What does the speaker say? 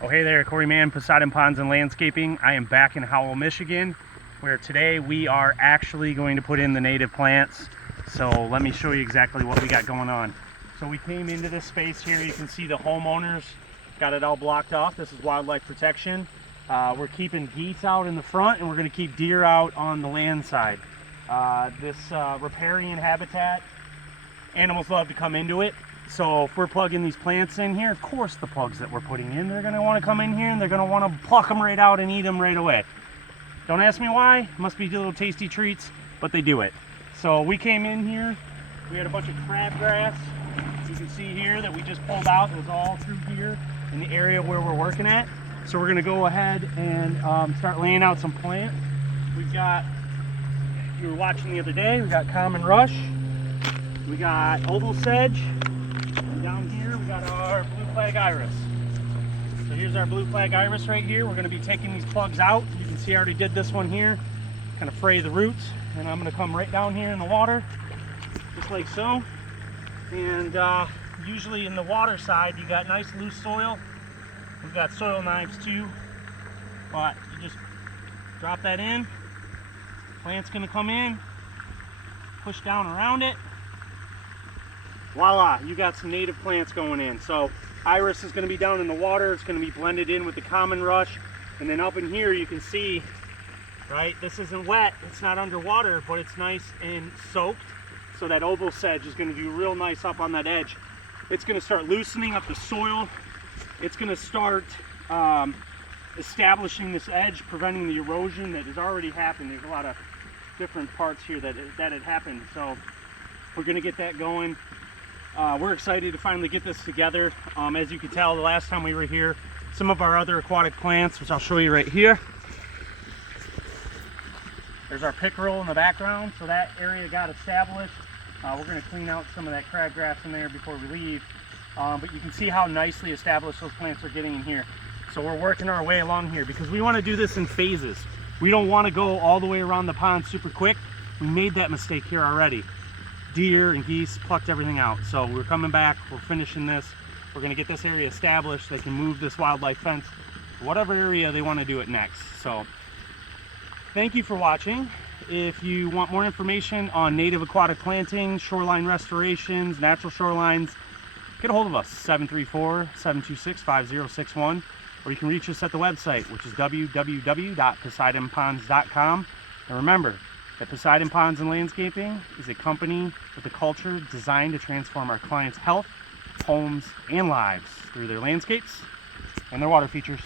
Oh, hey there, Corey Mann, Poseidon Ponds and Landscaping. I am back in Howell, Michigan, where today we are actually going to put in the native plants. So let me show you exactly what we got going on. So we came into this space here. You can see the homeowners got it all blocked off. This is wildlife protection. We're keeping geese out in the front, and we're going to keep deer out on the land side. This riparian habitat, animals love to come into it. So if we're plugging these plants in here, of course the plugs that we're putting in, they're going to want to come in here and they're going to want to pluck them right out and eat them right away. Don't ask me why. Must be little tasty treats, but they do it. So we came in here. We had a bunch of crabgrass. You can see here that we just pulled out. It was all through here in the area where we're working at. So we're going to go ahead and start laying out some plants. We've got, if you were watching the other day, we got common rush. We got oval sedge. Down here we got our blue flag iris. So here's our blue flag iris right here. We're going to be taking these plugs out. You can see I already did this one here, kind of fray the roots, and I'm going to come right down here in the water just like so. And usually in the water side you got nice loose soil. We've got soil knives too, but you just drop that in. Plant's going to come in, push down around it. Voila, you got some native plants going in. So iris is going to be down in the water. It's going to be blended in with the common rush. And then up in here you can see, right, this isn't wet. It's not underwater, but it's nice and soaked. So that oval sedge is going to do real nice up on that edge. It's going to start loosening up the soil. It's going to start establishing this edge, preventing the erosion that has already happened. There's a lot of different parts here that had happened. So we're going to get that going. We're excited to finally get this together. As you can tell, the last time we were here, some of our other aquatic plants, which I'll show you right here. There's our pickerel in the background, so that area got established. We're going to clean out some of that crabgrass in there before we leave. But you can see how nicely established those plants are getting in here. So we're working our way along here because we want to do this in phases. We don't want to go all the way around the pond super quick. We made that mistake here already. Deer and geese plucked everything out. So we're coming back, we're finishing this. We're going to get this area established. They can move this wildlife fence to whatever area they want to do it next. So thank you for watching. If you want more information on native aquatic planting, shoreline restorations, natural shorelines, get a hold of us, 734-726-5061, or you can reach us at the website, which is www.poseidonponds.com. And remember, that Poseidon Ponds and Landscaping is a company with a culture designed to transform our clients' health, homes, and lives through their landscapes and their water features.